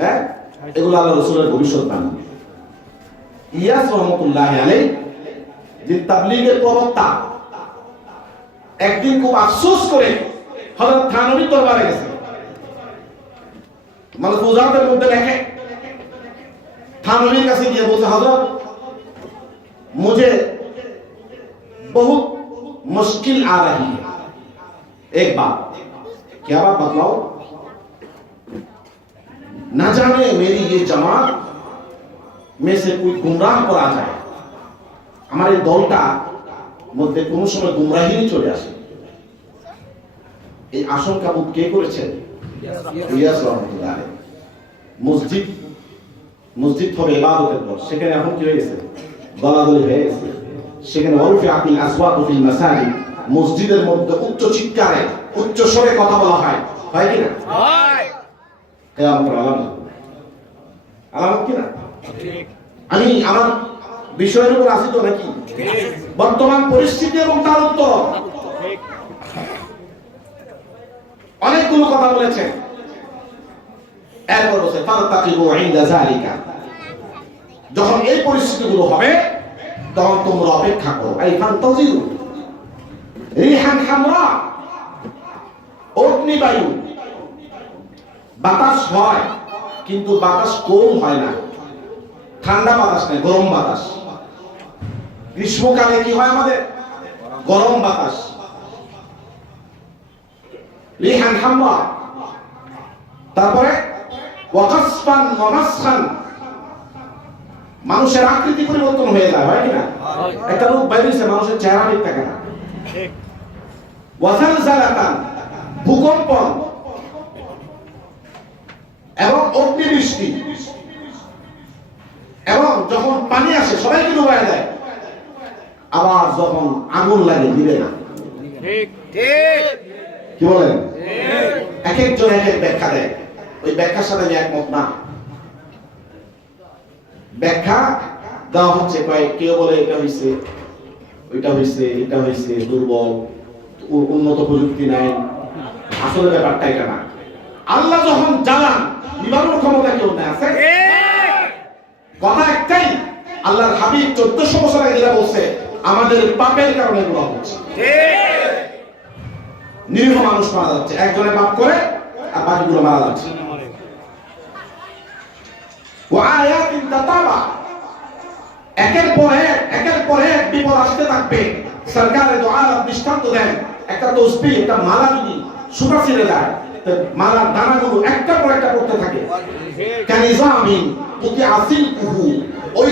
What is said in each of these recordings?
হ্যাঁ, এগুলো আল্লাহ রাসূলের ভবিষ্যৎবাণী। ইলিয়াস রাহমাতুল্লাহি আলাইহি যে তাবলীগের প্রবক্তা, একদিন খুব আফসোস করে হযরত থানবীর দরবারে গেছে। মালফুজাতের মধ্যে লেখে, থানবীর কাছে গিয়ে বলছে, হযরত मुझे बहुत मुश्किल आ रही है, एक बात, क्या बात बतलाओ? ना जाने मेरी ये जमात में से कोई गुमराह पर आ जाए, हमारे दलटा মধ্যে কোন সময় গুমরাহি চলে আসে। এই আশঙ্কা বোধ কে করেছেন? ইলিয়াস রাহমাতুল্লাহ আলাইহি। মসজিদ হবে ইবাদতের পর, সেখানে এখন কি হয়ে গেছে? গলাগলি হয়ে গেছে। সেখানে ওয়ারফিআতিল আসওয়াতু ফিল মাসাজিদ, মসজিদের মধ্যে উচ্চ চিৎকারে উচ্চ স্বরে কথা বলা হয়, হয় কি না? হয়। কিয়ামতের আলামত কি না? ঠিক। আমি আমার বিষয়ের উপর আসি তো নাকি? বর্তমান পরিস্থিতি এবং তার উত্তর। ঠিক। অনেকগুলো কথা বলেছেন। এরপর বলছে ফারতাকিবু ইনদা যালিকা, যখন এই পরিস্থিতিগুলো হবে তখন তোমরা অপেক্ষা করো। এই ফান্তাজিরু রিহান হামরা, অগ্নিবায়ু, বাতাস হয় কিন্তু বাতাস কম হয় না, ঠান্ডা বাতাস নেই, গরম বাতাস। গ্রীষ্মকালে কি হয় আমাদের? গরম বাতাস। রিহান হামরা, তারপরে ওয়াকাসফান ওয়ামাসখান, মানুষের আকৃতি পরিবর্তন হয়ে যায়, হয় কিনা? একটা রোগ বাইরেছে, মানুষের চেহারা ঠিক থাকে না। ওয়াজালজালাতান, ভূকম্পন এবং অগ্নিবৃষ্টি, এবং যখন পানি আসে সবাইকে ডুবায় দেয়, আবার যখন আগুন লাগে দিবে না। ঠিক ঠিক, কি বলেন? এক একজন এক এক ব্যাখ্যা দেয়, ওই ব্যাখ্যার সাথে আমি একমত না। ব্যাখ্যা দেওয়া হচ্ছে, কেউ বলে এটা হইছে, ওইটা হইছে, এটা হইছে, দুর্বল, উন্নত প্রযুক্তি নাই। আসলে ব্যাপারটা এটা না। আল্লাহ যখন জানান, নিবারণ ক্ষমতা কেউ না আছে। কথা একটাই, আল্লাহর হাবিব 1400 বছর আগে যেটা বলছে, আমাদের পাপের কারণে এগুলো হচ্ছে। নিরীহ মানুষ মারা যাচ্ছে, একজনে পাপ করে আর বাকিগুলো মারা যাচ্ছে। ওয়ায়াতিন তাতাবা, একের পর এক বিপদ আসতে থাকবে। সরকারে দোয়া দৃষ্টান্ত দেন, একটা তসবিহ, একটা মালা যদি সুতা ছিঁড়ে যায়, তো মালার দানাগুলো একটা পর একটা পড়তে থাকে। কানিজামিন পুতি আসিল কুহু, ওই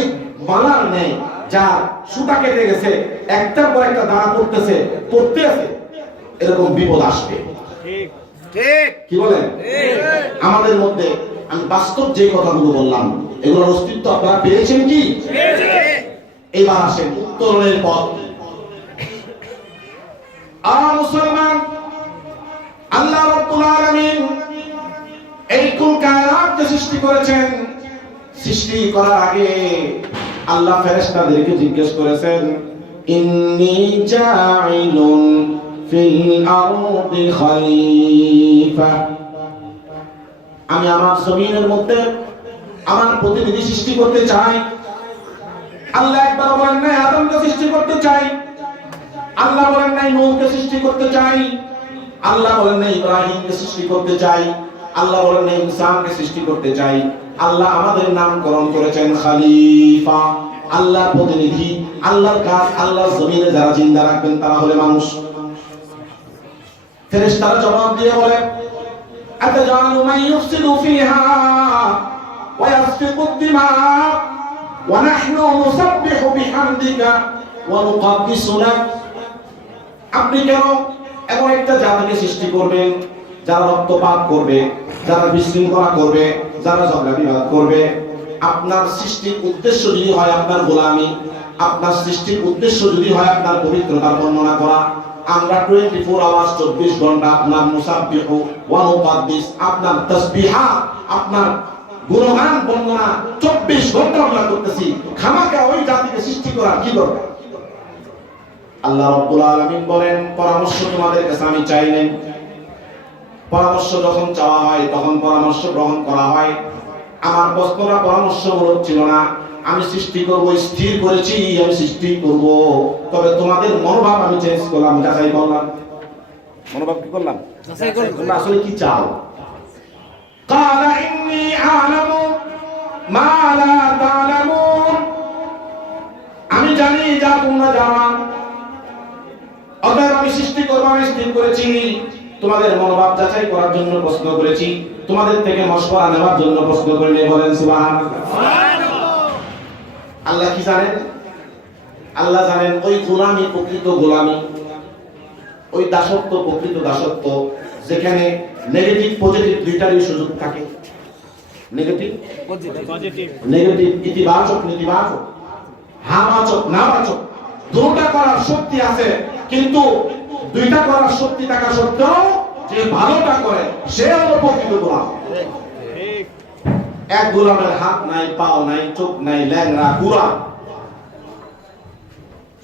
মালার নেই যা সুতা কেটে গেছে, একটার পর একটা দানা পড়তে আছে, এরকম বিপদ আসবে। ঠিক ঠিক, কি বলেন? আমাদের মধ্যে আমি বাস্তব যে কথাগুলো বললাম, এগুলোর অস্তিত্ব আপনারা পেয়েছেন কি? এবার আসেন উত্তরণের পথ। মুসলমান, আল্লাহ রাব্বুল আলামিন এই কুল কায়নাতকে সৃষ্টি করেছেন। সৃষ্টি করার আগে আল্লাহ ফেরেশতাদেরকে জিজ্ঞেস করেছেন, ইন্নী জাইলুন ফিল আরদি খলিফা, আমি আমার জমিনের মধ্যে আমার প্রতিনিধি সৃষ্টি করতে চাই। আল্লাহ একবার বলেন নাই আদমকে সৃষ্টি করতে চাই, আল্লাহ বলেন নাই নূহকে সৃষ্টি করতে চাই, আল্লাহ বলেন নাই ইব্রাহিমকে সৃষ্টি করতে চাই, আল্লাহ বলেন নাই ইনসানকে সৃষ্টি করতে চাই। আল্লাহ আমাদের নামকরণ করেছেন খলিফা, আল্লাহর প্রতিনিধি। আল্লাহর কাজ, আল্লাহর জমিনে যারা জিন্দা রাখবেন তারা হলে মানুষ। ফেরেশতারা জবাব দিয়ে বলে, আতাজালু মান ইউফসিদু ফিহা ওয়া ইয়াসফিকু আদ-দিমা' ওয়া নাহনু নুসাব্বিহু বিহামদিকা ওয়া নুকাদ্দিসু লাক। আপনি কেন এমন একটা জাতিকে সৃষ্টি করবেন যারা রক্তপাত করবে, যারা বিশৃঙ্খলা করবে, যারা ঝগড়া বিবাদ করবে? আপনার সৃষ্টির উদ্দেশ্য যদি হয় আপনার গোলামি, আপনার সৃষ্টির উদ্দেশ্য যদি হয় আপনার পবিত্রতার বর্ণনা করা, আমরা 24 আওয়ার্স 24 ঘন্টা আপনার মুসাব্বিহু ওয়া মুকাদ্দিস, আপনার তাসবিহাত, আপনার গুণগান বর্ণনা 24 ঘন্টা আমরা করতেছি। খামাকা ওই জাতিকে সৃষ্টি করা কি দরকার? আল্লাহ রাব্বুল আলামিন বলেন, পরামর্শ তোমাদের কাছে আমি চাই নাই, পরামর্শ যখন চাওয়া হয় তখন পরামর্শ গ্রহণ করা হয়। আমার প্রশ্নটা পরামর্শমূলক ছিল না, আমি সৃষ্টি করব, স্থির করেছি আমি সৃষ্টি করব, তবে তোমাদের মনোভাব আমি চেঞ্জ করলাম, যাচাই করলাম। মনোভাব কি করলাম? যাচাই করলাম, তোমরা আসলে কি চাও। ক্বালা ইন্নী আ'লামু মা লা তা'লামুন, আমি জানি যা তোমরা জানো না, অতএব আমি সৃষ্টি করব, আমি স্থির করেছি। তোমাদের মনোভাব যাচাই করার জন্য প্রশ্ন করেছি, তোমাদের থেকে মশওয়ারা নেওয়ার জন্য প্রশ্ন করিনি। বলেন সুবহানাল্লাহ। আল্লাহ কি জানেন? আল্লাহ জানেন ওই গোলামি প্রকৃত গোলামি, ওই দাসত্ব প্রকৃত দাসত্ব, যেখানে নেগেটিভ পজিটিভ দুইটারই সুযোগ থাকে। নেগেটিভ পজিটিভ, নেগেটিভ ইতিবাচক নেতিবাচক, হাবাচক নাবাচক, দুটো করার শক্তি আছে, কিন্তু দুইটা করার শক্তি থাকা সত্ত্বেও যে ভালোটা করে সে হলো প্রকৃত গোলাম। এক গোলামের হাত নাই, পাও নাই, চোখ নাই, ল্যাংড়া গুড়া,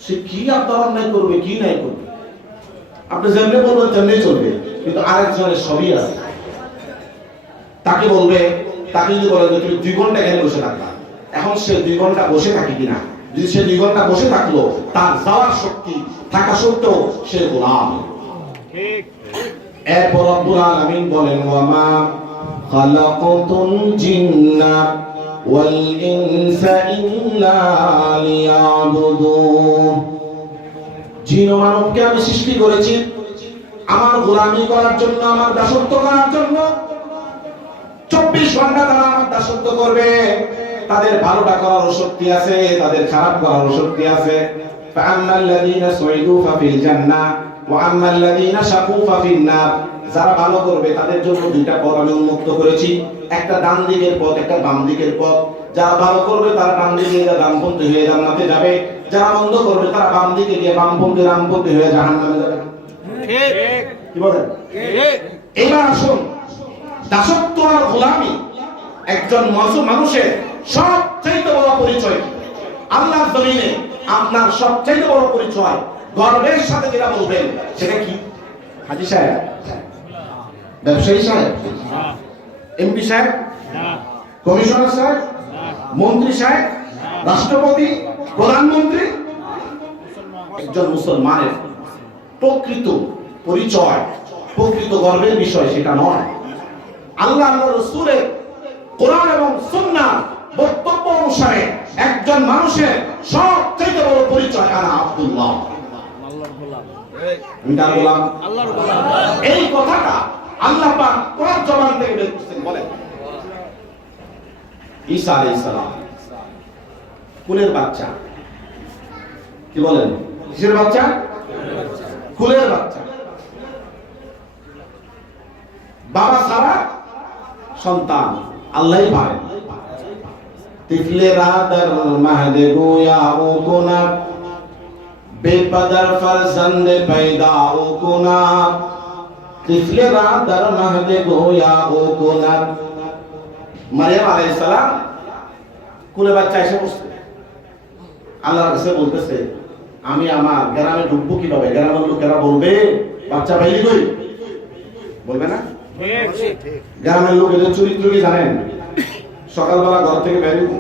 সে কি আপনার নাই করবে, কি নাই করবে, আপনি যেমনি বলবেন তেমনি চলবে, কিন্তু আরেকজনের সবই আছে। তাকে বলবে, তাকে যদি বলে যে তুমি 2 ঘন্টা এখানে বসে থাকবা, এখন সে 2 ঘন্টা বসে থাকে কিনা? যদি সে 2 ঘন্টা বসে থাকলো, তার যাওয়ার শক্তি থাকা সত্ত্বেও সে গোলাম। ঠিক। এরপর রব্বুল আলামিন বলেন, ওয়ামা খালাকাতুল জিন্না ওয়াল ইনসা ইল্লা লিয়াবুদুন, জিন ও মানবকে আমি সৃষ্টি করেছি আমার গোলামি করার জন্য, আমার দাসত্ব করার জন্য। 24 ঘন্টা তারা আমার দাসত্ব করবে। তাদের ভালোটা করার শক্তি আছে, তাদের খারাপ করার শক্তি আছে। ফাআম্মাল্লাযীনা সুইদু ফাফিল জান্নাহ ওয়া আম্মাল্লাযীনা শাকু ফাফিন নার, যারা ভালো করবে তাদের জন্য 2টা পথ আমি উন্মুক্ত করেছি, একটা ডান দিকের পথ, একটা বাম দিকের পথ। যারা ভালো করবে তারা ডান দিকে গিয়ে ডানপন্থী হয়ে জান্নাতে যাবে, যারা মন্দ করবে তারা বাম দিকে গিয়ে রামপন্থী হয়ে জাহান্নামে যাবে। ঠিক কি বলেন? ঠিক। এবার আসুন, দাসত্ব আর গোলামি একজন মানুষের সবচেয়ে বড় পরিচয়। আল্লাহর জমিনে আপনার সবচেয়ে বড় পরিচয়, গর্বের সাথে যেটা বলবেন সেটা কি? হাজী সাহেব, ব্যবসায়ী সাহেব, এমপি সাহেব, কমিশনার সাহেব, মন্ত্রী সাহেব, রাষ্ট্রপতি, প্রধানমন্ত্রী? একজন মুসলমানের প্রকৃত পরিচয়, প্রকৃত গর্বের বিষয় সেটা নয়। আল্লাহ রাসূলের কোরআন এবং সুন্নাহ বক্তব্য অনুসারে একজন মানুষের সবচেয়ে বড় পরিচয় আনা আব্দুল্লাহ, আল্লাহর গোলাম, আমি তার গোলাম, আল্লাহর গোলাম। এই কথাটা আল্লাহ পাক কোরআন জবান থেকে বের করছেন। বলেন, ঈসা আলাইহিস সালাম কুলের বাচ্চা, কি বলেন? কিসের বাচ্চা? কুলের বাচ্চা। বাবা ছাড়া সন্তান আল্লাহই পায়। তিফলেরা দার মাহদে গোয়া ও কোনা, বেপদার ফরজন্দ पैदा ও কোনা, তিফলেরা দার মাহদে গোয়া ও কোনা। মারিয়াম আলাইহিস সালাম কুলে বাচ্চা এসে বসছে, আল্লাহর কাছে বলতেছে, আমি আমার গ্রামে ঢুকবো কিভাবে? গ্রামের লোকেরা বলবে বাচ্চা পাইলি কই? বলবে না? গ্রামের লোকেদের চরিত্র কি জানেন? সকালবেলা ঘর থেকে বেরিয়ে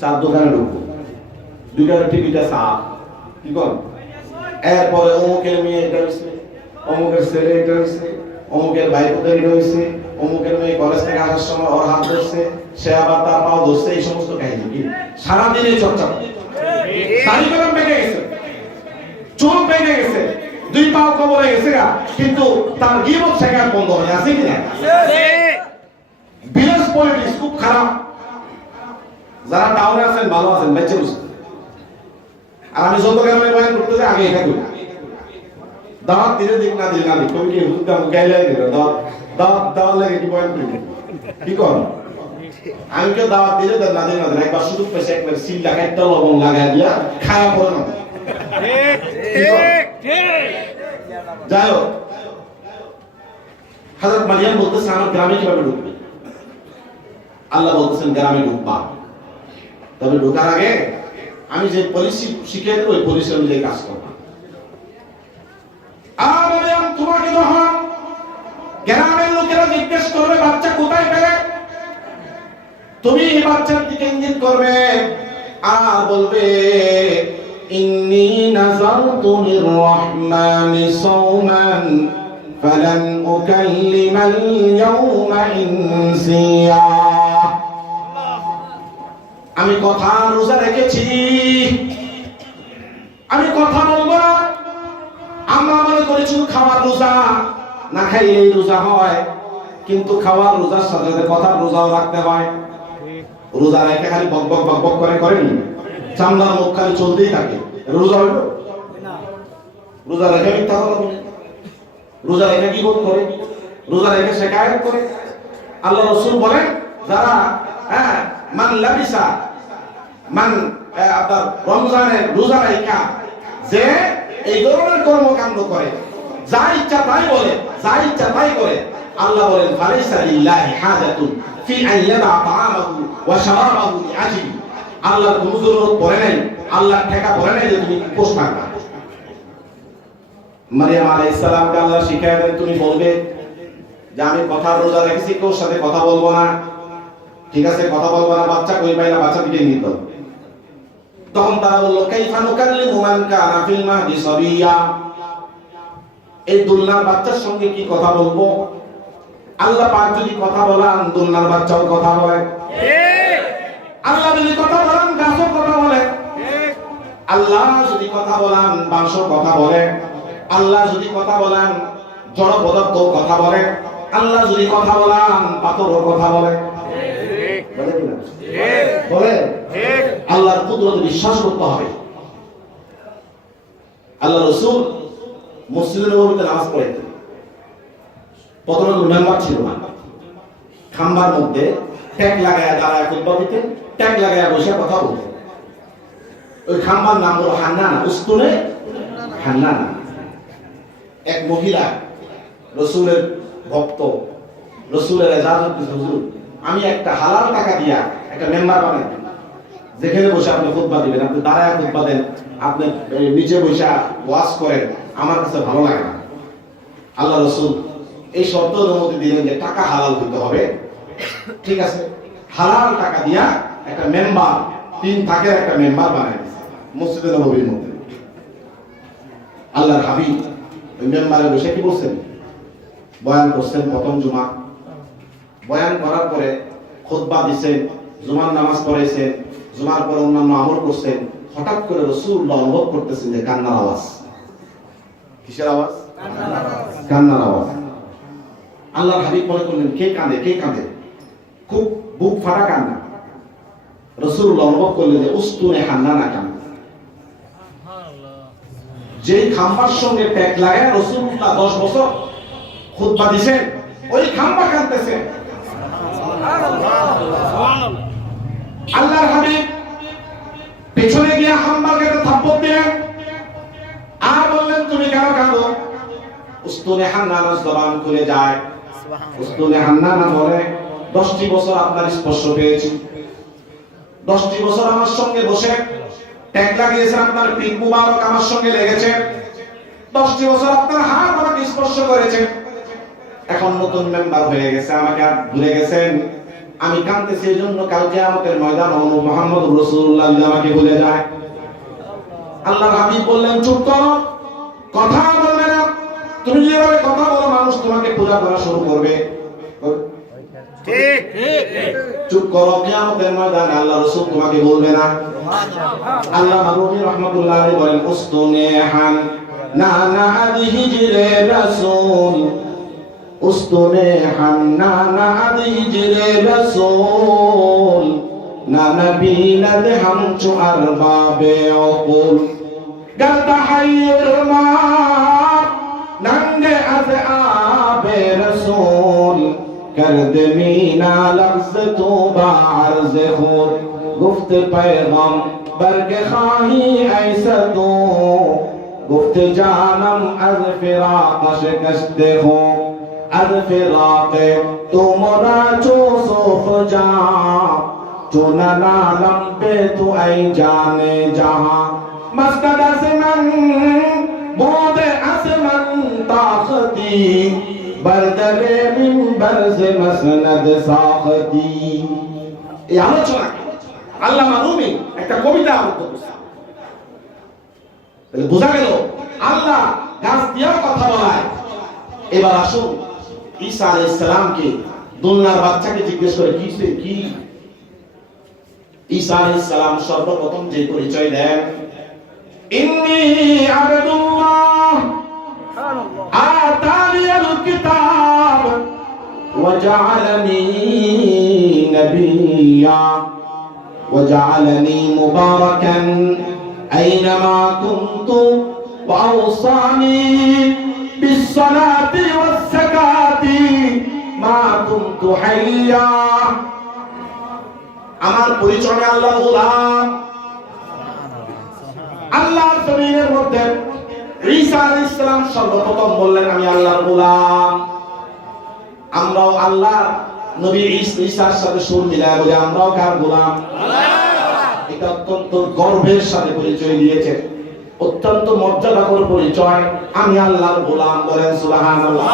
চার দোকানে ঢুকবো, 2টা টিকিটা চা, কি কর? এরপরে অমুকের মেয়ে এটা হয়েছে, অমুকের ছেলে এটা হয়েছে, অমুকের ভাই কোথায় এটা হয়েছে, অমুকের মেয়ে কলেজ থেকে আসার সময় ওর হাত ধরছে, সে আবার তার পাও ধরছে। এই সমস্ত কাহিনী কি সারাদিন এই চর্চা? দাড়ি কলম পেকে গেছে, চুল পেকে গেছে, 2 পাও কবরে গেছে, কিন্তু তার গীবত শেখার বন্ধ হয়ে আছে কিনা? ভিলেজ পলিটিক্স খুব খারাপ। যারা টাউনে আছেন ভালো আছেন, বেঁচে বসে। আর আমি যত গ্রামে বয়ান করতে যাই আগে এটা করি, দাওয়াত দিলে দিক না দিলে না দিক, তুমি কি হুজুর দাম গাইলে দিলে দাওয়াত লাগে কি বয়ান করি, কি কর? আমি কেউ দাওয়াত দিলে না দিলে না দিলে, একবার সুযোগ পেয়েছে একবার সিল লাগাই একটা লবণ লাগাই দিয়া খাওয়া পড়ে না। যাই হোক, হযরত মারিয়াম বলতেছে আমার গ্রামে কিভাবে ঢুকবে? আল্লাহ বলতেছেন গ্রামে ঢুকবা, তবে ঢোকার আগে আমি যে পলিসি শিখিয়ে দেবো ওই পলিসি অনুযায়ী কাজ করবা। আর মারিয়াম তোমাকে যখন গ্রামের লোকেরা জিজ্ঞেস করবে বাচ্চা কোথায় পেলে, তুমি এই বাচ্চার দিকে ইঙ্গিত করবে আর বলবে ইন্নী নাযারতু লির-রাহমানি সাওমান ফালান উকাল্লিমাল ইয়াওমা ইনসিয়া। আমি কথা রোজা রেখেছি, আমি কথা বলবো না। আমরা মনে করি শুধু খাওয়ার রোজা, না খাইলেই রোজা হয়, কিন্তু খাওয়ার রোজার সাথে সাথে কথার রোজাও রাখতে হয়। রোজা রেখে খালি বক বক বক বক করে করেনি, চামড়ার মুখ খালি চলতেই থাকে, রোজা হইল? রোজা রেখে মিথ্যা কথা বলে, রোজা রেখে কি করে, রোজা রেখে শেখায়ত করে। আল্লাহ রাসূল বলেন যারা মান লাবিসা আপনার রমজানের রোজা রেখা যে এই ধরনের কর্মকাণ্ড করে, যা ইচ্ছা তাই বলে, যা ইচ্ছা তাই করে, আল্লাহ বলেন ফালাইসা লিল্লাহি হাজাতুন ফি আন ইয়াদা তাআমাহু ওয়া শারাবাহু লিআজলি। আল্লাহর কোনো জরুরত পড়ে নাই, আল্লাহর ঠেকা পড়ে নাই যে তুমি উপোস থাকবা। মারিয়াম আলাইহিস সালামকে আল্লাহ শিখায় দেন তুমি বলবে যে আমি কথার রোজা রেখেছি, কেউ সাথে কথা বলবো না, ঠিক আছে কথা বলবো না। বাচ্চা কই পাইলা, বাচ্চা দিকে নিত। তখন তারা বলল কাইফা নুকাল্লিমু মান কানা ফিল মাহদি সাবিয়া, এই দুলনার বাচ্চার সঙ্গে কি কথা বলবো? আল্লাহ পাক যদি কথা বলেন দুলনার বাচ্চাও কথা বলে, আল্লাহ যদি কথা বলেন গাছও কথা বলে, আল্লাহ যদি কথা বলেন বাঁশও কথা বলে, আল্লাহ যদি কথা বলেন জড় পদার্থ কথা বলে, আল্লাহ যদি কথা বলেন পাথরও কথা বলে। বলে আল্লাহর কুদরতে বিশ্বাস করতে হবে। আল্লাহ রাসূল মসজিদে নববীতে নামাজ পড়তেন। প্রথমে মেম্বার ছিল না, খাম্বার মধ্যে ট্যাগ লাগায়া দাঁড়ায় খুতবা দিতেন, ট্যাগ লাগায়া বসে কথা বলতেন। ওই খাম্বার নাম হলো হান্নানা, উস্তুনে হান্নানা। এক মহিলা রাসূলের ভক্ত, রাসূলের ইজাজত দিতে, হুজুর আমি একটা হালাল টাকা দিয়া একটা মেম্বার বানাই দিন, যেখানে বসে আপনি খুতবা দিবেন, আপনি দাঁড়ায় খুতবা দেন, আপনি নিচে বসে ওয়াজ করেন, আমার কাছে ভালো লাগে না। আল্লাহ রাসূল এই শর্ত অনুমতি দিলেন যে টাকা হালাল হইতে হবে, ঠিক আছে, হালাল টাকা দিয়া একটা মেম্বার, 3 থাকের একটা মেম্বার বানাই দিয়েছে মসজিদে নববীর মধ্যে। আল্লাহর হাবিব ওই মেম্বারে বসে কি বলছেন, বয়ান করছেন। প্রথম জুমা বয়ান করার পরে খুতবা দিছেন, জুমার নামাজ পড়াইছেন, জুমার পরে অন্যান্য আমল করছেন। হঠাৎ করে রাসূলুল্লাহ অনুভব করতেছেন যে কান্নার আওয়াজ। কিসের আওয়াজ? কান্নার আওয়াজ। আল্লাহর হাবিব মনে করলেন কে কাঁদে, কে কাঁদে, খুব বুক ফাটা কান্না। রাসূলুল্লাহ অনুভব করলেন যে উস্তুনে হান্নানা কান্না। যেই খাম্বার সঙ্গে ট্যাগ লাগায় রাসূলুল্লাহ 10 বছর খুতবা দিছেন, ওই খাম্বা কাঁদতেছে। আল্লাহর হাবিব পেছনে গিয়ে খাম্বাকে থাপ্পড় দিলেন আর বললেন তুমি কেন কাঁদো? উস্তুনে হান্নানার জবান খুলে যায়। উস্তুনে হান্নানা বলে 10টি বছর আপনার স্পর্শ পেয়েছি, 10টি বছর আমার সঙ্গে বসে ট্যাগ লাগিয়েছেন, আপনার পিঠ মুবারক আমার সঙ্গে লেগেছে, 10টি বছর আপনার হাত আমাকে স্পর্শ করেছে। এখন নতুন মেম্বার হয়ে গেছে, আমাকে আর ভুলে গেছেন। আমি কাঁদতেছি এই জন্য কাল কিয়ামতের ময়দানে মুহাম্মদুর রাসূলুল্লাহ আমাকে ভুলে যায়। আল্লাহর হাবিব বললেন চুপ করো, কথা বলবে না। তুমি যেভাবে কথা বলো মানুষ তোমাকে পূজা করা শুরু করবে। ঠিক চুপ করো, কিয়ামতের ময়দানে আল্লাহ রাসূল তোমাকে বলবে না। আল্লাহ মারুমি রাহমাতুল্লাহ আলাইহি বলেন উস্তুনেহান না না হিজরে রাসূল, উস্তুনেহান না না হিজরে রাসূল, না নবী নদ হাম চু আরবাবে উকুল, गर तहय्युर मा नंगे अज़ आबे रसूल, कर दे मीना लफ्ज़ तो बार्ज़ खून, गुफ्त पैगम बरके खाही ऐसा तो, गुफ्त जानम अज़ फिराक़ शिकस्ते हो, अज़ फिराक़ तो मोरा चो सोफ़ जा, चो नालम पे तो ऐ जाने जहाँ, मस्कद असमन बोद असमन ताखती, বরদরে মিম্বর সে মসনদ সাখতি। এই আলোচনা আল্লামা রুমি একটা কবিতা আবদ্ধ করেছেন। তাহলে বোঝা গেল আল্লাহ গাছ দিয়ে কথা বলায়। এবার আসুন ঈসা আলাইহিস সালামকে দুনিয়ার বাচ্চাকে জিজ্ঞেস করে কি ঈসা আলাইহিস সালাম সর্বপ্রথম যে পরিচয় দেন, ইন্নী আবদুল্লাহ আতানিয়াল কিতাব ওয়া জাআলানি নাবিয়্যা ওয়া জাআলানি মুবারাকান আইনামা কুনতু ওয়া আওসানি বিস-সালাতি ওয়াস-যাকাতি মা কুনতু হাইয়্যা। আমার পরিচয় আল্লাহর গোলাম। আল্লাহর জমিনের মধ্যে ঈসা আলাইহিস সালাম সর্বপ্রথম বললেন আমি আল্লাহর গোলাম। আমরাও আল্লাহ নবী ঈসার সাথে সুর মিলায় বলি আমরাও কার গোলাম? এটা অত্যন্ত গর্বের সাথে পরিচয় দিয়েছে, অত্যন্ত মর্যাদাকর পরিচয়। আমি আল্লাহর গোলাম, বলেন সুবহানাল্লাহ।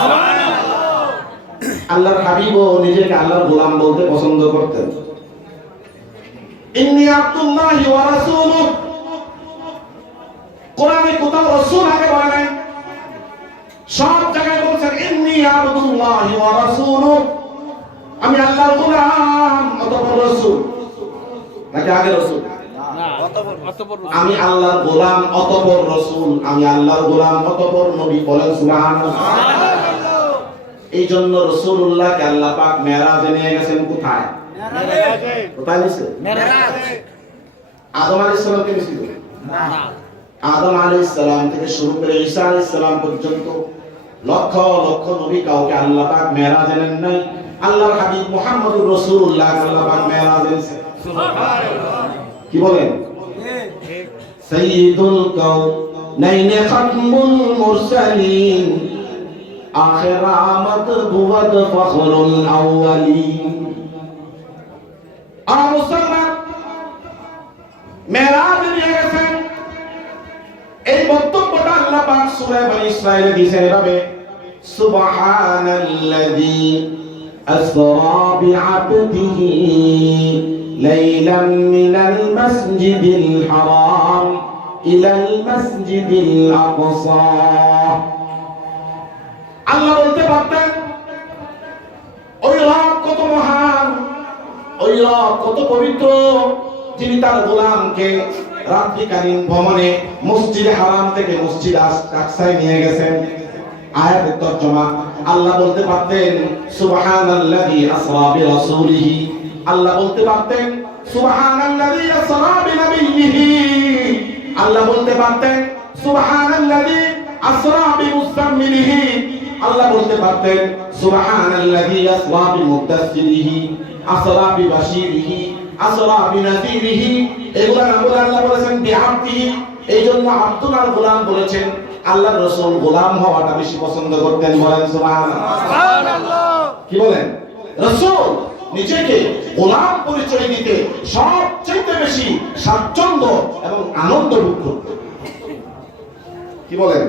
আল্লাহর হাবিবও নিজেকে আল্লাহর গোলাম বলতে পছন্দ করতেন। ইন্নী আব্দুল্লাহি ওয়া রাসূলুহু, কোরআনে কোথাও রাসূল আগে বলে নাই, সব জায়গায় বলছেন ইন্নী আব্দুল্লাহি ওয়া রাসূলুহু, আমি আল্লাহর গোলাম অতঃপর রাসূল। নাকি আগে রাসূল? আমি আল্লাহর গোলাম অতঃপর রাসূল, আমি আল্লাহর গোলাম অতঃপর নবী, বলেন সুবহানাল্লাহ। এই জন্য রাসূলুল্লাহকে আল্লাহ পাক মেরাজে নিয়ে গেছেন। কোথায়? কোথায় নিছে? আদম আলাইহিস সালামকে নিছিল না। আদম আলাইহিস সালাম থেকে শুরু করে ঈসা আলাইহিস সালাম পর্যন্ত লক্ষ লক্ষ নবী কাউকে আল্লাহ পাক মেরাজে নেন নাই। আল্লাহর হাবিব মুহাম্মদুর রাসূলুল্লাহ আল্লাহ পাক মেরাজে এনেছে। সুবহানাল্লাহ। কি বলেন? সাইয়্যিদুল কাউনাইন খাতমুল মুরসালিন আখির আমদ বুওয়াদ ফখরুল আউয়ালিন। আর মুসলমান মেরাজ নিয়ে গেছেন। এই বক্তব্যটা আল্লাহ পাক সূরা বনী ইসরাঈলে দিয়েছেন এভাবে, সুবহানাল্লাযী আসরা বিআবদিহি লাইলাম মিনাল মাসজিদিল হারাম ইলাল মাসজিদিল আকসা। আল্লাহ বলতে পারতেন ওই রব কত মহান, ওই রব কত পবিত্র, যিনি তার গোলামকে রাত্রিকালীন ভ্রমণে মসজিদে হারাম থেকে মসজিদ আকসায় নিয়ে গেছেন। আয়াতের তরজমা আল্লাহ বলতে পারতেন সুবহানাল্লাযী আসরা বিরাসূলিহি, আল্লাহ বলতে পারতেন সুবহানাল্লাযী আসরা বিনাবিয়্যিহি, আল্লাহ বলতে পারতেন সুবহানাল্লাযী আসরা বিমুসাম্মিলিহি, আল্লাহ বলতে পারতেন সুবহানাল্লাযী আসরা বিমুদাসসিরিহি, আসরা বিবাশিরিহি, আসরা বিনাযিরিহি। এগুলা না বলে আল্লাহ বলেছেন বিআবদিহি। এই জন্য আব্দুল আর গোলাম বলেছেন। আল্লাহর রাসূল গোলাম হওয়াটা বেশি পছন্দ করতেন, বলেন সুবহানাল্লাহ। কি বলেন? রাসূল নিজেকে গোলাম পরিচয় দিতে সবচেয়ে বেশি স্বাচ্ছন্দ্য এবং আনন্দ বোধ করতেন। কি বলেন?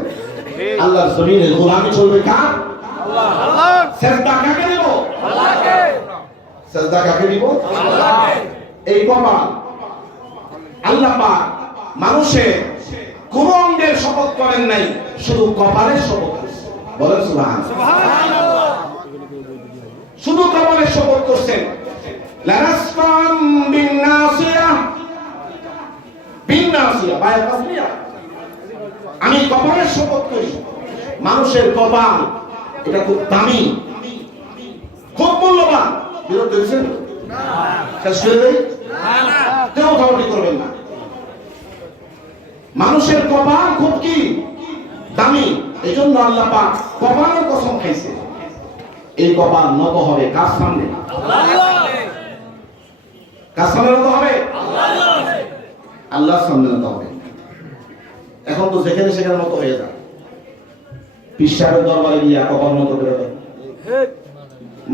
আল্লাহর জমিনে গোলামি চলবে কার? আল্লাহ। সিজদা কাকে দেব? আল্লাহকে। সিজদা কাকে দিব? আল্লাহকে। এই কপাল আল্লাহ পাক মানুষের কোন অঙ্গের শপথ করেন নাই, শুধু কপালের শপথ করেছেন, বলেন সুবহানাল্লাহ। শুধু কপালের শপথ করছেন। লানাসফাম বিন্নাসিয়া, বিন্নাসিয়া বায়া তাসমিয়া, আমি কপালের শপথ করি। মানুষের কপাল এটা খুব দামি, খুব মূল্যবান। বিরোধ করেছেন না, শেষ করে দেই না, কেউ ধাওয়াটি করবেন না। মানুষের কপাল খুব কি দামি, এই জন্য আল্লাহ পাক কপালের কসম খাইছে। এই কপাল নত হবে কার সামনে? কার সামনে নত হবে? আল্লাহর সামনে নত হবে। এখন তো যেখানে সেখানে মতো হয়ে যায়। পীর সাহেবের দরবারে গিয়া কপাল মতো করে দেয়,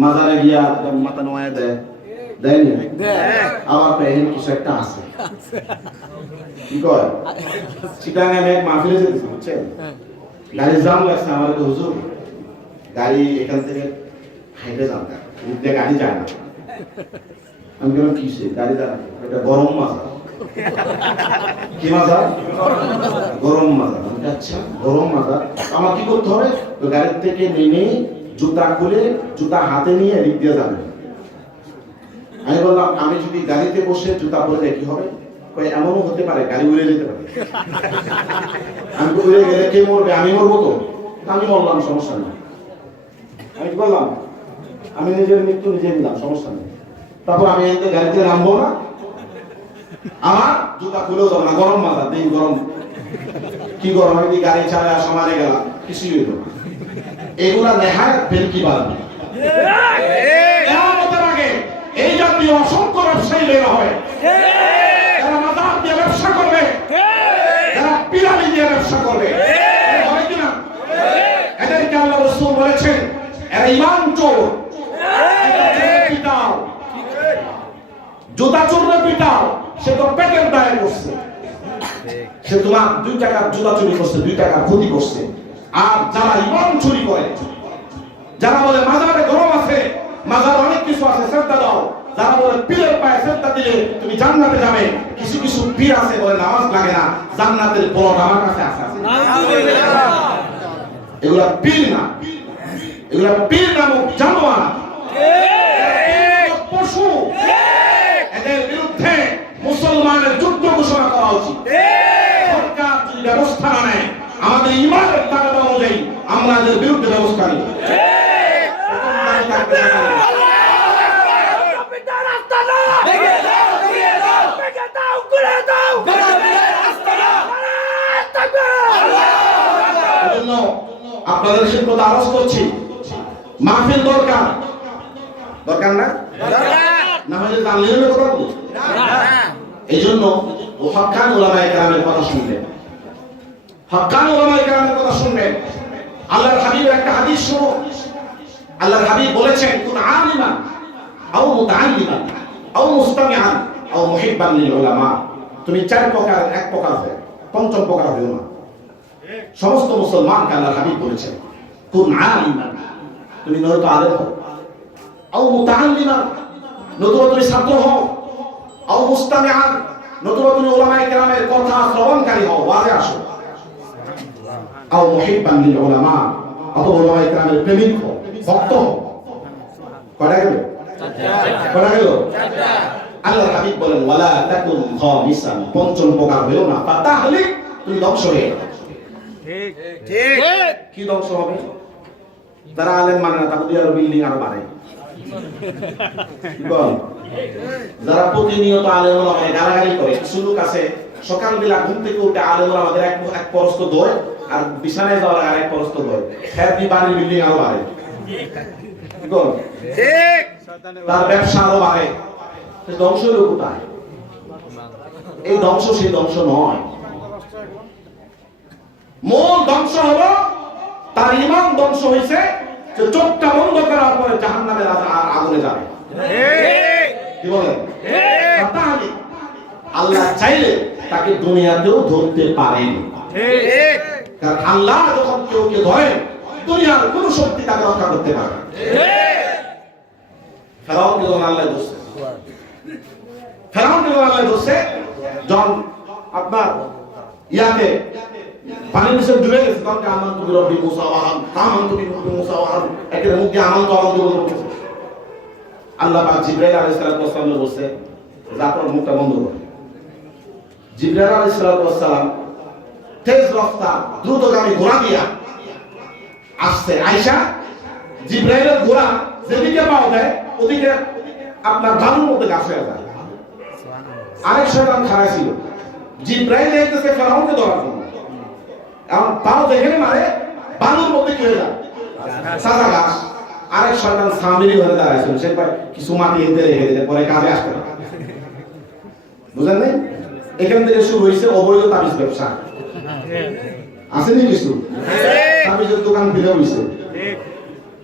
মাজারে গিয়া মাথা নোয়া দেয়, দেয়নি? আমার পেহেন কিছু একটা আছে। কি কয়? চিটাগাং এক মাহফিলে যেতেছে, বুঝছেন? গাড়ির জাম লাগছে, আমার তো হুজুর গাড়ি এখান থেকে হাইটে যান, উঠলে গাড়ি যায় না। আমি বললাম কিসে গাড়ি যায় না? এটা গরম মাজা। কি মাজা? গরম মাজা। আচ্ছা গরম মাজা, আমার কি করতে হবে? তো গাড়ির থেকে নেমে জুতা খুলে জুতা হাতে নিয়ে এদিক দিয়ে যাবে। আমি বললাম আমি যদি গাড়িতে বসে জুতা পরে কি হবে? এমনও হতে পারে গাড়ি উড়ে যেতে পারে। আমি উড়ে গেলে কে মরবে? আমি মরবো তো। আমি বললাম সমস্যা নেই। আমি কি বললাম? আমি নিজের মৃত্যু নিজে নিলাম, সমস্যা নেই। তারপর আমি এতে গাড়িতে নামবো না, আমার জুতা খুলেও যাবো না। গরম মাজা দিন গরম, কি গরম? আমি গাড়ি চালায় সমানে গেলাম, কিছুই হইল না। এগুলা নেহায় বেলকি বাড়বে। আগে এই জাতীয় অসংখ্য ব্যবসায়ী বের হয়, যারা মাজার দিয়ে ব্যবসা করবে, যারা পিরামি দিয়ে ব্যবসা করবে, হয় কিনা? এদেরকে আল্লাহ রাসূল বলেছেন এরা ঈমান চোর। পিটাও, জুতা চোররে পিটাও, সে তো পেটের দায়ে করছে। সে তোমার 2 টাকার জুতা চুরি করছে, 2 টাকার ক্ষতি করছে। আর যারা ঈমান চুরি করে, যারা বলে মাজারে গরম আছে, মাজার অনেক কিছু আছে, শ্রদ্ধা দাও, যারা বলে পীরের পায়ে শ্রদ্ধা দিলে তুমি জান্নাতে যাবে, কিছু কিছু পীর আছে বলে নামাজ লাগে না, জান্নাতের বড় আমার কাছে আছে। এগুলা পীর না, এগুলা পীর নামক জানোয়ার, পশু। এদের বিরুদ্ধে মুসলমানের যুদ্ধ ঘোষণা করা উচিত। সরকার যদি ব্যবস্থা না নেয়, আমাদের ঈমানের তাগাদা অনুযায়ী আমরা এদের বিরুদ্ধে ব্যবস্থা নিই। আপনাদের সিদ্ধান্ত আরজ করছি, মাহফিল দরকার, দরকার না? না হলে জানলেন না কথা বলি। এই জন্য হক্কানি উলামায়ে কেরামের কথা শুনবেন, হক্কানি উলামায়ে কেরামের কথা শুনবেন। আল্লাহর হাবিবের একটা হাদিস শুনো। আল্লাহর হাবিব বলেছেন কুন আলিমান আও মুতাআল্লিমান আও মুস্তামিআন আও মুহিব্বান লিল উলামা। তুমি 4 প্রকার এক প্রকার হয়, 5ম প্রকার হইও না। সমস্ত মুসলমানকে আল্লাহর হাবিব বলেছেন কুন আলিমান, তুমি নয়তো আলেম হও, আও মুতাআল্লিমান, নতুবা তুমি ছাত্র হও, আও মুস্তামিআন, নতুবা তুমি উলামায়ে কেরামের কথা শ্রবণকারী হও, ওয়াজে আসো, আও মুহিব্বান লিল উলামা, অথবা উলামায়ে কেরামের প্রেমিক হও, ভক্ত হও। কয়টা গেল? কয়টা গেল? আল্লাহর হাবিব বলেন ওয়ালা তাকুন খামিসান, 5ম প্রকার হইও না, ফাতাহলি, তুমি ধ্বংস হয়ে যাবে। ঠিক ঠিক। কি ধ্বংস হবে? যারা আলেম মানে না, তাদের আরো বিল্ডিং আরো বাড়ে। বল, যারা প্রতিনিয়ত আলেম ওলামাকে গালাগালি করে, কিছু লোক আছে সকালবেলা ঘুম থেকে উঠে আলেম ওলামাদের এক পরস্ত দয়, আর বিছানায় যাওয়ার আর এক পরস্ত দয়, ফের দি বাড়ি বিল্ডিং আরো বাড়ে। কি বল? ঠিক। তার ব্যবসা আরো বাড়ে। ধ্বংস হলো কোথায়? এই ধ্বংস সেই ধ্বংস নয়। মূল ধ্বংস হলো তার ঈমান ধ্বংস হয়েছে, যে চোখটা বন্ধ করার পরে জাহান্নামের আগুনে যাবে। কি বলেন? তাহলে আল্লাহ চাইলে তাকে দুনিয়াতেও ধরতে পারেন। কারণ আল্লাহ যখন কেউকে ধরেন, দুনিয়ার কোন শক্তি তাকে রক্ষা করতে পারে না। ফেরাউনকে যখন আল্লাহ ধরছে, ফেরাউনকে যখন আল্লাহ ধরছে, যখন আপনার ইয়াতে পানির নিচে ডুবে গেছে, তখন আমানতু বিরব্বি মূসা ওয়া হারুন, আমানতু বিরব্বি মূসা ওয়া হারুন, একের মুখ দিয়ে আমানতু বলতেছে। আল্লাহ পাক জিবরাইল আলাইহিস সালাম বলছে যে আপনার মুখটা বন্ধ করুন। জিবরাইল আলাইহিস সালাম তেজ রফতার দ্রুতগামী ঘোড়া দিয়া আসছে। আয়েশা, জিবরাইলের ঘোড়া যেদিকে পাওয়া যায় ওদিকে আপনার বালুর মধ্যে গাছ হয়ে যায়। আরেক শয়তান খাড়া ছিল, জিবরাইল এসেছে ফেরাউনকে ধরার জন্য। এখন পাও যেখানে মারে বালুর মধ্যে কি হয়ে যায়? সাদা গাছ। আরেক শয়তান সামনে ঘরে দাঁড়াইছিল, সে কিছু মাটি এতে রেখে দিলে পরে কাজে আসবে না। বুঝলেন নাই? এখান থেকে শুরু হয়েছে অবৈধ তাবিজ ব্যবসা। আসেনি কিছু তাবিজের দোকান ফিরে হয়েছে,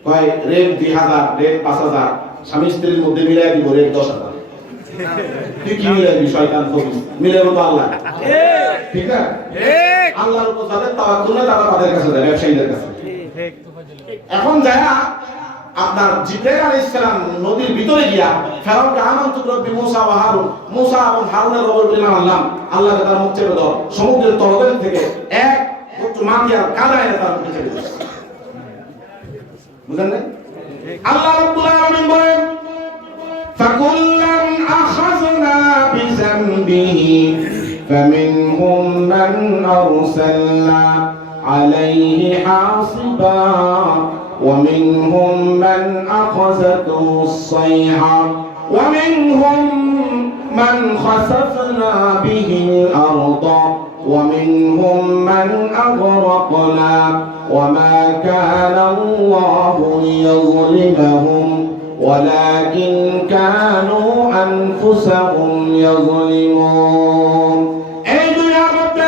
কয় রেট 2000, রেট 5000, স্বামী স্ত্রীর মধ্যে মিলাই দিব রেট 10,000। তুই কি মিলাবি? শয়তান ফকির মিলাবো তো আল্লাহ। ঠিক না? আল্লাহর উপর যাদের তাওয়াক্কুল না, তারা তাদের কাছে যায়, ব্যবসায়ীদের কাছে। এখন যায়া আপনার জিবরাইল আলাইহিস সালাম নদীর ভিতরে গিয়া ফেরাউনকে আমানতু বিরব্বি মুসা ওয়া হারুন, মুসা এবং হারুনের রবের বলে আল্লাহ আল্লাহ তার মুখ চেপে দাও, সমুদ্রের তলদেশ থেকে এক ফুট মাটি আর কাদা এনে তার মুখে চেপে দিয়েছে। বুঝলেন না? আল্লাহ রাব্বুল আলামিন বলেন ফাকুল্লান আখাযনা বিযামবিহি ফামিনহুম মান আরসালনা আলাইহি হাসিবা ومنهم من أخذته الصيحة ومنهم من خسفنا به الأرض ومنهم من أغرقنا وما كان الله ليظلمهم ولكن كانوا أنفسهم يظلمون এই দুনিয়ার মধ্যে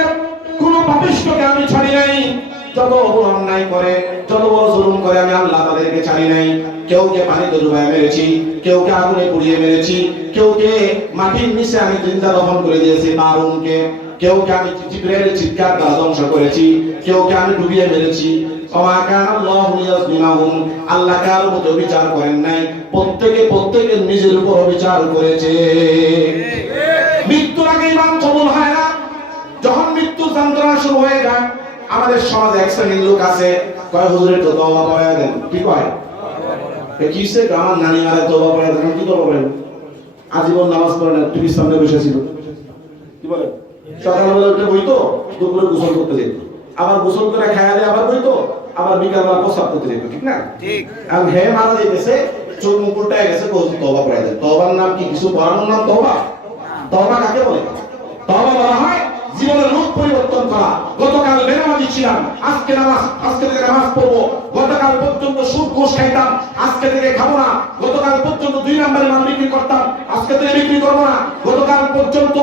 কোনো পাপিষ্ঠকে আমি ছাড়ি নাই, যত বড় অন্যায় করে যত বড় জুলুম করে আমি আল্লাহ তাদেরকে ছাড়ি নাই। কেউকে পানিতে ডুবায় মেরেছি, কেউকে আগুনে পুড়িয়ে মেরেছি, কেউকে মাটির নিচে আমি জিন্দা দফন করে দিয়েছি কারুনকে, কেউকে আমি জিবরাইলের চিৎকার দ্বারা ধ্বংস করেছি, কেউকে আমি ডুবিয়ে মেরেছি। ওমা কানা আল্লাহু লিয়াযলিমাহুম, আল্লাহ কারো উপর বিচার করেন নাই, প্রত্যেকের নিজের উপর বিচার করেছে। মৃত্যুর আগে ইমান কবুল হয় না। যখন মৃত্যু যন্ত্রণা শুরু হয়ে যায়, আমাদের সমাজে এক শ্রেণীর লোক আছে কয় হুজুরের তো তওবা পড়া দেন। কি কয়? কিসে আমার নানি মারা তওবা পড়া দেন, কি তওবা পড়েন? আজীবন নামাজ পড়েন, টিভির সামনে বসে ছিল। কি বলে? সকালবেলা উঠে বইতো, দুপুরে গোসল করতে যেত, আবার গোসল করে খায়া দিয়ে আবার বইতো, আবার বিকালবেলা প্রস্রাব করতে যেত। ঠিক না? আর হে মারা যাইতেছে, চোখ মুখ উল্টায় গেছে, তওবা পড়া দেন। তওবার নাম কি কিছু পড়ানোর নাম তওবা? তওবা কাকে বলে? তওবা বলা হয় জীবনের রূপ পরিবর্তন করা। গতকাল বেনামাজি ছিলাম, আজকে থেকে নামাজ পড়বো। গতকাল পর্যন্ত সুদ ঘুষ খাইতাম, আজকে থেকে খাবো না। গতকাল পর্যন্ত 2 নম্বরে মাল বিক্রি করতাম, আজকে থেকে বিক্রি করবো না। গতকাল পর্যন্ত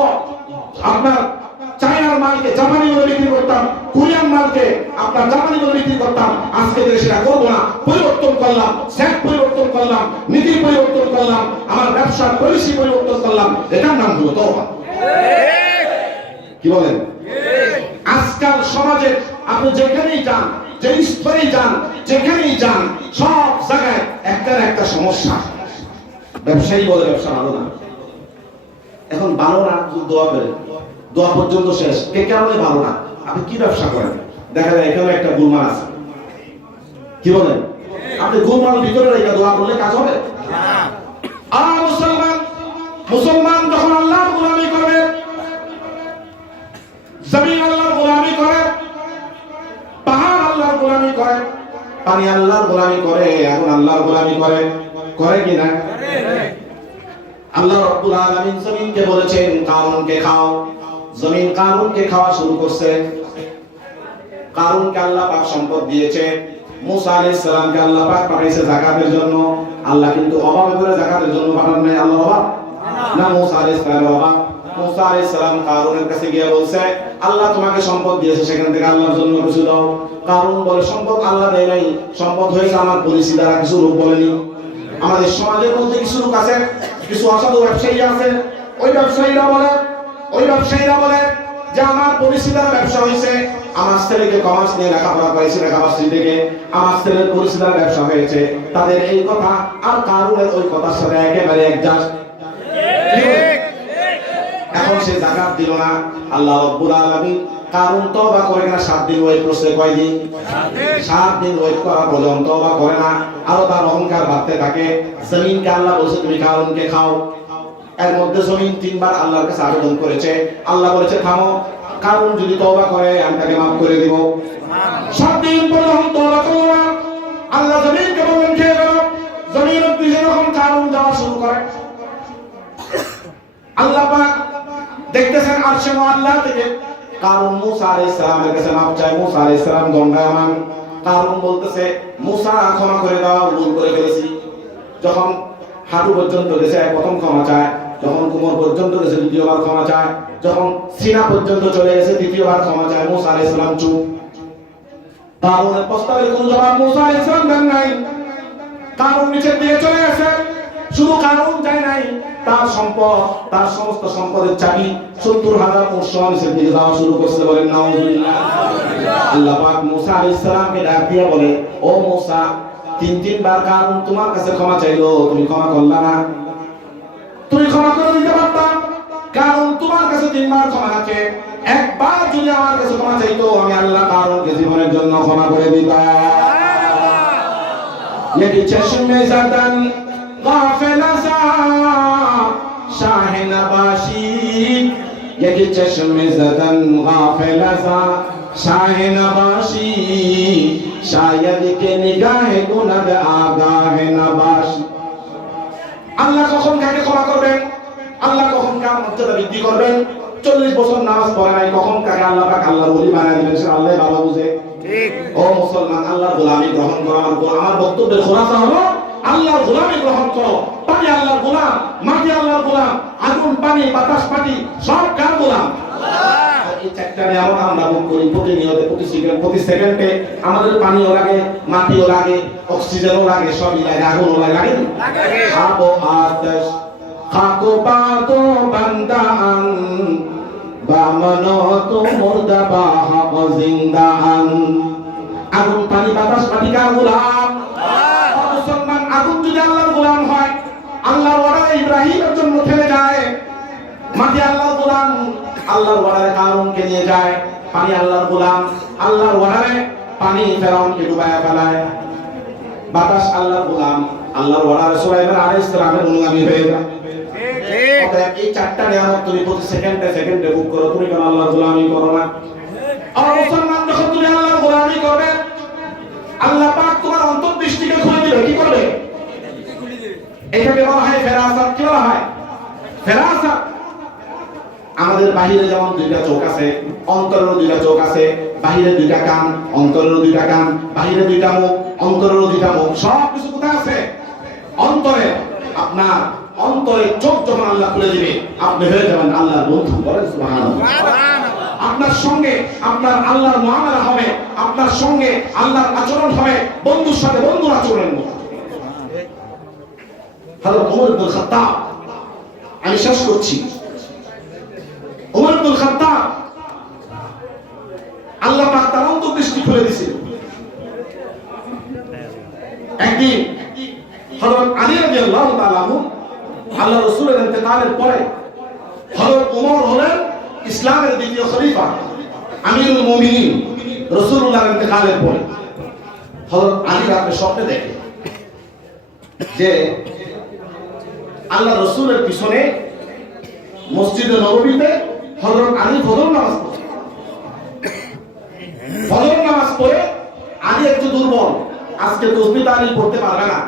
আপনার চায়নার মালকে জাপানি বলে বিক্রি করতাম, কোরিয়ান মালকে আপনার জাপানি বলে বিক্রি করতাম, আজকে থেকে সেটা করবো না। পরিবর্তন করলাম, সেট পরিবর্তন করলাম, নীতি পরিবর্তন করলাম, আমার ব্যবসার পলিসি পরিবর্তন করলাম। এটার নাম হলো তওবা। কি বলেন? আজকাল সমাজে আপনি যেখানেই যান, যে স্তরেই যান, যেখানেই যান, সব জায়গায় একটা না একটা সমস্যা। ব্যবসায়ী বলে ব্যবসা ভালো না, এখন ভালো না, দোয়া করেন, দোয়া পর্যন্ত শেষ। কে কারণে ভালো না? আপনি কি ব্যবসা করেন? দেখা যায় এখানে একটা গোলমাল আছে। কি বলেন? আপনি গোলমাল ভিতরে রেখে দোয়া করলে কাজ হবে না। মুসলমান যখন আল্লাহর গোলামি করবে, জমিন আল্লাহর গোলামি করে, পাহাড় আল্লাহর গোলামি করে, পানি আল্লাহর গোলামি করে, আগুন আল্লাহর গোলামি করে, করে কি না? আল্লাহ রাব্বুল আলামিন জমিনকে বলেছেন কারুনকে খাও। জমিন কারুনকে খাওয়া শুরু করছে। কারুনকে আল্লাহ পাক সম্পদ দিয়েছে। মুসা আলাইহিস সালামকে আল্লাহ পাক পাঠাইছে যাকাতের জন্য। আল্লাহ কিন্তু অভাবে করে যাকাতের জন্য পাঠান নাই। আল্লাহ অভাব না, মুসা আলাইহিস সালাম অভাব। মুসা আলাইহিস সালাম কারুনের কাছে গিয়ে বলছে আল্লাহ তোমাকে সম্পদ দিয়েছে, সেখান থেকে আল্লাহর জন্য কিছু দাও। কারুন বলে সম্পদ আল্লাহ দেয় নাই, সম্পদ হয়েছে আমার পলিসি দ্বারা। কিছু লোক বলেনি, আমাদের সমাজের মধ্যে কিছু লোক আছে, কিছু অসাধু ব্যবসায়ী আছে, ওই ব্যবসায়ীরা বলে যে আমার পলিসি দ্বারা ব্যবসা হয়েছে, আমার ছেলেকে কমার্স নিয়ে লেখাপড়া করেছে, লেখাপড়া থেকে আমার ছেলের পলিসি দ্বারা ব্যবসা হয়েছে। তাদের এই কথা আর কারুনের ওই কথার সাথে একেবারে একজাস্ট। এখন সে যাকাত দিল না। আল্লাহ রাব্বুল আলামিন কারুন তওবা করে কিনা 7 দিন ওয়েট করছে। কয়দিন? 7 দিন ওয়েট করা পর্যন্ত তওবা করে না। আরো তার অহংকার বাড়তে থাকে। জমিনকে আল্লাহ বলেছে তুমি কারুনকে খাও। এর মধ্যে জমিন 3 বার আল্লাহর কাছে আবেদন করেছে। আল্লাহ বলেছে থামো, কারুন যদি তওবা করে আমি তাকে মাফ করে দেব। 7 দিন পর্যন্ত তওবা করলো না। আল্লাহ জমিনকে বললেন খেয়ে গেল। জমিনের দিকে যখন কারুন যাওয়া শুরু করে, আল্লাহ পাক দেখতেছেন আরশে মুআল্লা থেকে কারুন মুসা আলাইহিস সালামের কাছে মাফ চায়। মুসা আলাইহিস সালাম দণ্ডায়মান। কারুন বলতেছে মুসা ক্ষমা করে দাও, ভুল করে ফেলেছি। যখন হাঁটু পর্যন্ত গেছে প্রথম ক্ষমা চায়, যখন কোমর পর্যন্ত গেছে দ্বিতীয়বার ক্ষমা চায়, যখন সিনা পর্যন্ত চলে গেছে তৃতীয়বার ক্ষমা চায়। মুসা আলাইহিস সালাম চুপ। কারুনের প্রস্তাবের কোনো জবাব মুসা আলাইহিস সালাম দেন নাই। কারুন নিচের দিকে চলে গেছে। শুধু কারুন যায় নাই, তার সম্পদ, তার সমস্ত সম্পদের চাবি 70,000 উট সমাবেশের দিকে যাওয়া শুরু করছে। বলেন নাউজুবিল্লাহ। আল্লাহ পাক মুসা আলাইহিস সালামকে ডাক দিয়ে বলে, ও মুসা, তিনবার কারণ তোমার কাছে ক্ষমা চাইলো, তুমি ক্ষমা করলা না। তুমি ক্ষমা করে দিতে পারতাম, কারণ তোমার কাছে 3বার ক্ষমা আছে। একবার যদি আমার কাছে ক্ষমা চাইতো, আমি আল্লাহ কারণকে জীবনের জন্য ক্ষমা করে দিতাম। यदि चश्मे ज़दन गाफिल सा शाह नबाशी, यदि चश्मे ज़दन गाफिल सा शाह नबाशी, शायद के निगाह गुनद आगाह नबाशी। আল্লাহ কখন কাকে ক্ষমা করবেন, আল্লাহ কখন কার মর্যাদা বৃদ্ধি করবেন, 40 বছর নামাজ পড়ে নাই, কখন কাকে আল্লাহ পাক আল্লাহর ওলি বানায় দিবেন, সেটা আল্লাহ ভালো বুঝে। ঠিক। ও মুসলমান, আল্লাহর গোলামি গ্রহণ করো। আমার বক্তব্যের খোলাসা হলো, আল্লাহর গোলামি গ্রহণ করো। পানি আল্লাহর গোলাম, মাটি আল্লাহর গোলাম, আগুন, পানি, বাতাস, মাটি সব কার গোলাম? আল্লাহ। এই চারটা নিয়ামত আমরা ভোগ করি প্রতিনিয়ত, প্রতি সেকেন্ডে। আমাদের পানিও লাগে, মাটিও লাগে, অক্সিজেনও লাগে, সবই লাগে, আগুনও লাগে। আবো আতাশ খাকো বাদো বান্দান বামনো তো মুর্দাবা হাক জিন্দান। আগুন, পানি, বাতাস, মাটি কার গোলাম? আল্লাহ। মুসলমান, আগুন যদি আল্লাহর গোলাম হয়, আল্লাহর ওয়াদা ইব্রাহিমের জন্য থেমে যায়। মাটি আল্লাহর গোলাম, আল্লাহর ওয়াদারে কারণকে নিয়ে যায়। পানি আল্লাহর গোলাম, আল্লাহর ওয়াদারে পানি ফেরাউনকে ডুবায়া ফেলায়। বাতাস আল্লাহর গোলাম, আল্লাহর ওয়াদারে সুলাইমান আলাইহিস সালামের অনুগামী হয়ে যায়। এই চারটা নিয়ামত তুমি প্রতি সেকেন্ডে সেকেন্ডে ভোগ করো, তুমি কেন আল্লাহর গোলামি করো না? আর মুসলমান, যখন তুমি আল্লাহর গোলামি করবে, আল্লাহ পাক তোমার অন্তর্দৃষ্টিকে খুলে দিবে। কি করবে? এটাকে বলা হয় ফেরাসাত। কি বলা হয়? ফেরাসাত। আমাদের বাহিরে যেমন 2টা চোখ আছে, অন্তরেরও 2টা চোখ আছে। বাহিরে 2টা কান, অন্তরেরও 2টা কান। বাহিরে 2টা মুখ, অন্তরেরও 2টা মুখ। সব কিছু কোথায় আছে? অন্তরে। আপনার অন্তরে চোখ যখন আল্লাহ খুলে দিবে, আপনি হয়ে যাবেন আল্লাহর বন্ধু। বলেন সুবহানাল্লাহ। আপনার সঙ্গে আপনার আল্লাহর মুআমালা হবে, আপনার সঙ্গে আল্লাহর আচরণ হবে বন্ধুর সাথে বন্ধুর আচরণের মতো। হযরত ওমর ইবনে খাত্তাব, আমি শেষ করছি। ওমর ইবনে খাত্তাব আল্লাহ পাক তার অন্তর্দৃষ্টি খুলে দিয়েছিল। একদিন হযরত আলী রাদিয়াল্লাহু তাআলা আনহু, আল্লাহ রাসূলের ইন্তেকালের পরে হযরত ওমর হলেন ইসলামের দ্বিতীয় খলিফা, আমিরুল মুমিনিন। রাসূলুল্লাহর ইন্তেকালের পরে হযরত আলী রাতে স্বপ্নে দেখে যে আল্লাহ রাসূলের পিছনে মসজিদে নববীতে হযরত আলী ফজর নামাজ পড়ছে। ফজর নামাজ পড়ে আলী একটু দুর্বল, আজকে তাসবিহ তাহলিল পড়তে পারবে না।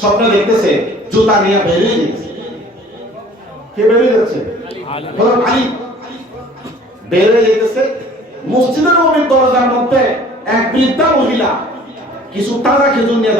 স্বপ্নে দেখতেছে জুতা নিয়ে বেরিয়ে যাচ্ছে। কে বেরিয়ে যাচ্ছে? হযরত আলী বেরিয়ে যেতেছে। মসজিদের নববীর দরজার মধ্যে এক বৃদ্ধা মহিলা কিছু তাজা খেজুর নিয়ে